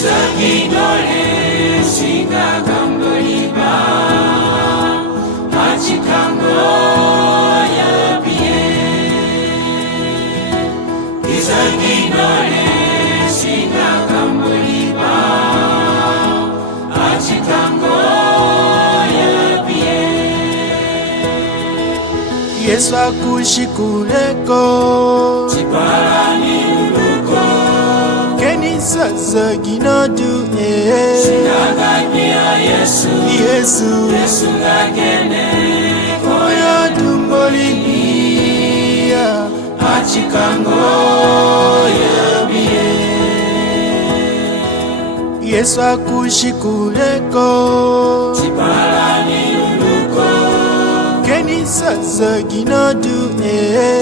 Izaginole singa kamboliba Hachikango yabie Izaginole singa kamboliba Hachikango yabie Yesu akushikuleko Chiparani uluko Saza ginadu Sinagania Yesu Yesu ngagene Koya dumbolinia Hachikango yabie Yesu akushikuleko Chiparani uluko Keni saza ginadu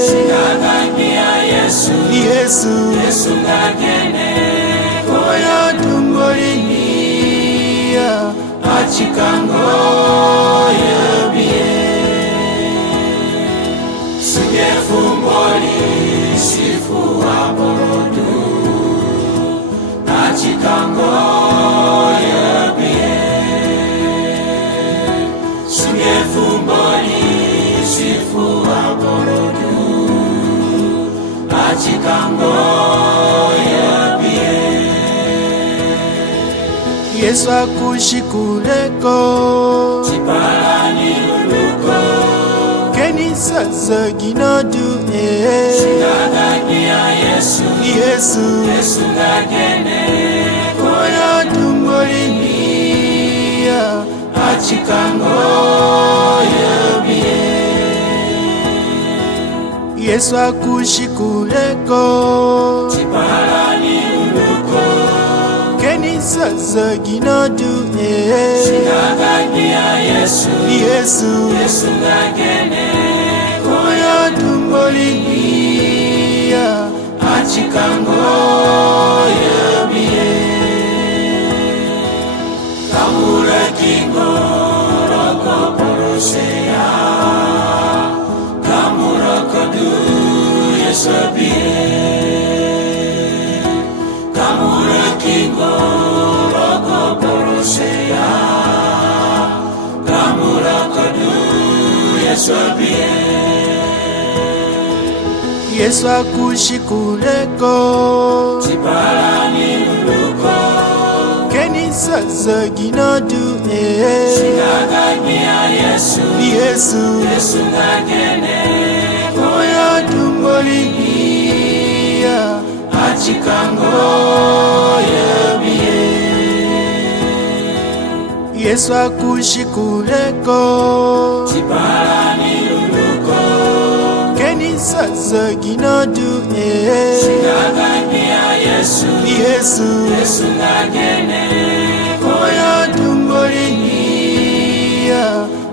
Sinagania Yesu Yesu ngagene Koya dumbolinia Hachikango yabie Singefumboli sifu aborodu Hachikango yabie Singefumboli sifu aborodu Hachikango yabie Yesu akushikuleko Chiparani uluko Keni saza ginadu Sinagania Yesu Yesu ngagene Koya dumbolinia Hachikango yabie Yesu akushikuleko Chiparani uluko Keni saza ginadu Sinagania Yesu Yesu ngagene Koya dumbolinia Hachikango yabie Kamura kingo roko porosea Kamura kodu yesabie Kamura kingo roko porosea Kamura kodu yesabie Yesu akushikuleko Chiparani uluko Keni saza ginadu Sinagania Yesu Yesu ngagene Koya dumbolinia Hachikango yabie Yesu akushikuleko Chiparani uluko Keni saza ginadu Sinagania Yesu Yesu ngagene Koya dumbolinia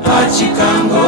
Hachikango